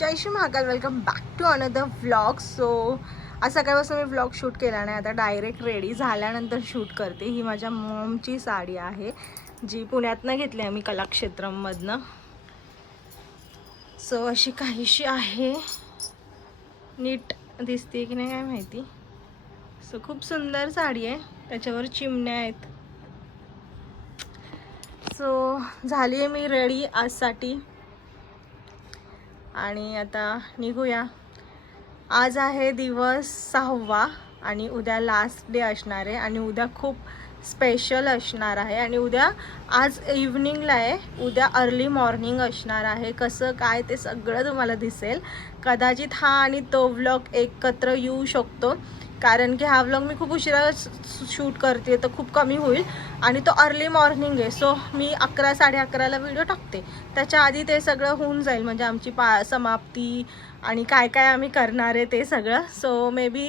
Jai Shri Mahakal. Welcome back to another vlog. So आज सकाळपासून मी vlog shoot केला नाही, आता डायरेक्ट रेडी झाल्यानंतर शूट करते. ही माझ्या मॉमची साडी आहे जी पुण्यातनं घेतली आम्ही कलाक्षेत्रमधनं. सो अशी काहीशी आहे, नीट दिसते की नाही काय माहिती. सो खूप सुंदर साडी आहे, त्याच्यावर चिमण्या आहेत. सो झाली आहे मी रेडी आजसाठी आणि आता निघूया. आज आहे दिवस 6वा आणि उद्या लास्ट डे असणार आहे आणि उद्या खूप स्पेशल असणार आहे. आणि उद्या आज इव्हनिंगला आहे, उद्या अर्ली मॉर्निंग असणार आहे. कसं काय ते सगळं तुम्हाला दिसेल. कदाचित हा आणि तो व्लॉग एकत्र येऊ शकतो, कारण की हा व्लॉग मी खूप उशिरा शूट करते तर खूप कमी होईल आणि तो अर्ली मॉर्निंग आहे. सो मी 11 साडे11ला व्हिडिओ टाकते, त्याच्या आधी ते सगळं होऊन जाईल, म्हणजे आमची समाप्ती आणि काय काय आम्ही करणार आहे ते सगळं. सो मे बी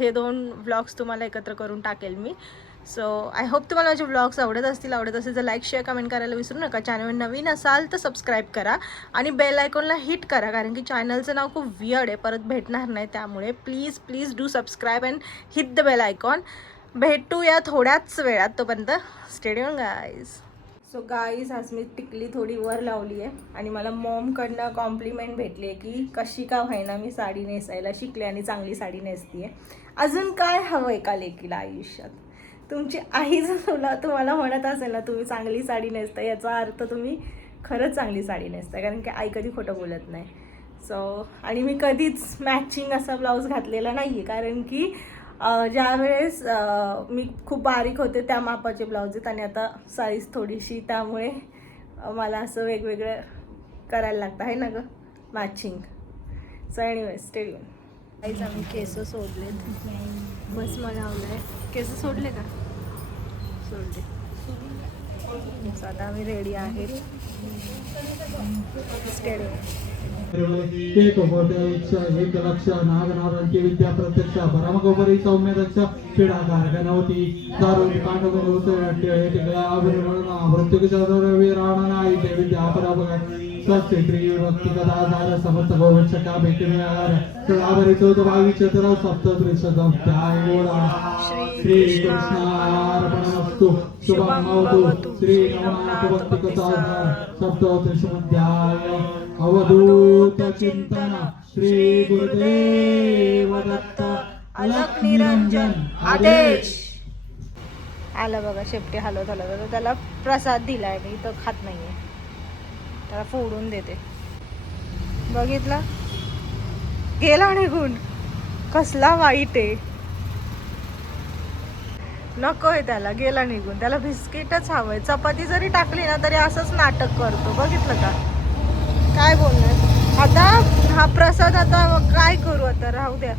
हे 2 व्लॉग्स तुम्हाला एकत्र करून टाकेल मी. सो आय होप तुम्हाला माझे व्लॉग्स आवडत असतील तर लाईक शेअर कमेंट करायला विसरू नका. चॅनलवर नवीन असाल तर सबस्क्राईब करा आणि बेल आयकॉनला हिट करा, कारण की चॅनलचं नाव खूप वियर्ड आहे, परत भेटणार नाही. त्यामुळे please please do subscribe and hit the bell icon. भेटूया थोड्याच वेळात, तोपर्यंत stay tuned guys. So guys आज मी टिकली थोडी वर लावली आहे आणि मला मॉमकडनं कॉम्प्लिमेंट भेटली आहे की कशी का व्हायना मी साडी नेसायला शिकले आणि चांगली साडी नेसते आहे. अजून काय हवं आहे का लेकीला आयुष्यात. तुमची आई जर तुम्हाला म्हणत असेल ना तुम्ही चांगली साडी नेसता, याचा अर्थ तुम्ही खरंच चांगली साडी नेसता, कारण की आई कधी खोटं बोलत नाही. सो आणि मी कधीच मॅचिंग असा ब्लाऊज घातलेला नाही आहे, कारण की ज्यावेळेस मी खूप बारीक होते त्या मापाचे ब्लाऊज आहेत आणि आता साईज थोडीशी, त्यामुळे मला असं वेगवेगळं करायला लागतं आहे ना गं matching. So anyway stay tuned. काहीच आम्ही केस सोडलेत, बस मला लावलंय. केस सोडले का? सोडले. आता आम्ही रेडी आहेत. एक इच्छा एक लक्ष नागनारांची विद्या प्रत्यक्ष परमगोपरी सौम्यदक्ष क्रीडाकार गणवती दारुणी पांडववीराणाई विद्या पराभग सत्श्री भक्ती कदाधार समस्त गोवंशका भेटविहार सदाभरितो भावी चतुरा सप्तत्रिशतम श्री कृष्णार्पणमस्तु. शुभं भवतु. श्री नवनाथ भक्ति कथाधार सप्तत्रिशमध्याय अवधूत चिंतन. श्री गुरुदेव दत्त. अलख निरंजन आदेश. आलं बघा, शेपटी हलवत हलवत त्याला प्रसाद दिलाय, मी तर खात नाहीये, त्याला फोडून देते. बघितलं, गेला निघून. कसला वाईट आहे, नकोय त्याला, गेला निघून. त्याला बिस्किटच हवंय. चपाती जरी टाकली ना तरी असंच नाटक करतो. बघितलं का? काय बोलणार आता. हा प्रसाद आता काय करू, आता राहू द्या.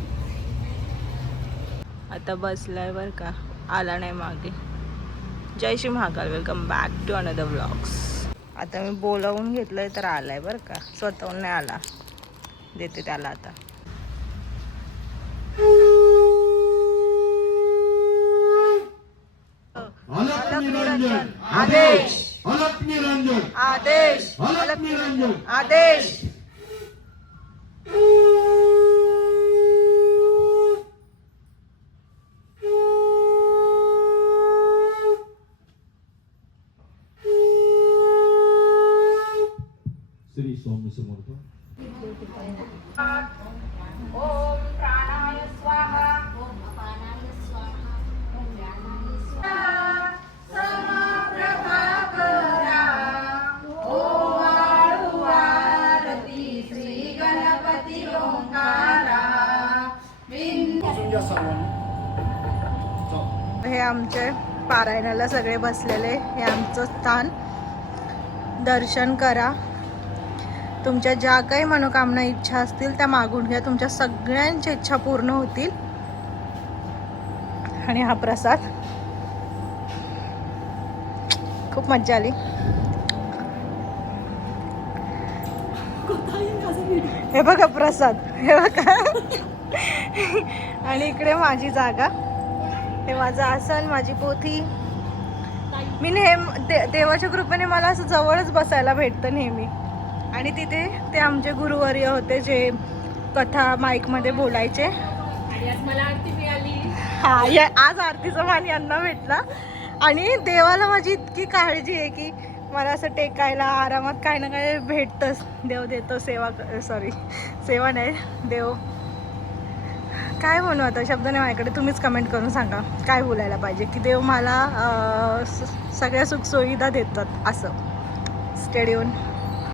आता बसलाय बर का, आला नाही मागे. जय Shri Mahakal. Welcome back to another vlogs. आता मी बोलावून घेतलंय तर आलाय बर का, स्वतःहून नाही आला. देते त्याला आता. अलख निरंजन आदेश. अलख निरंजन आदेश. अलख निरंजन आदेश. श्री स्वामी समर्थ. ओम प्राणाय स्वाहा. ओम अपानाय स्वाहा. ओम व्यानाय स्वाहा. समप्रभाकरा. ओम आळुवारती श्री गणपती ओंकारा. हे आमचे पारायणाला सगळे बसलेले, हे आमचं स्थान. दर्शन करा. तुमच्या ज्या काही मनोकामना इच्छा असतील त्या मागून घ्या, तुमच्या सगळ्यांच्या इच्छा पूर्ण होतील. आणि हा प्रसाद खूप मज्जा आली. हे बघा प्रसाद, हे बघा. आणि इकडे माझी जागा, हे माझं आसन, माझी पोथी. मी नेहमी देवाच्या कृपेने मला असं जवळच बसायला भेटतं नेहमी. आणि तिथे ते आमचे गुरुवर्य होते जे कथा माईकमध्ये बोलायचे. आणि आज मला आरती मिळाली. हा या आज आरतीचा मान यांना भेटला. आणि देवाला माझी इतकी काळजी आहे की मला असं टेकायला आरामात काही ना काही भेटतंच. देव देतो, सेवा नाही, देव काय म्हणू आता, शब्द नाही माझ्याकडे. तुम्हीच कमेंट करून सांगा काय बोलायला पाहिजे की देव मला सगळ्या सुखसुविधा देतात असं. स्टेडियम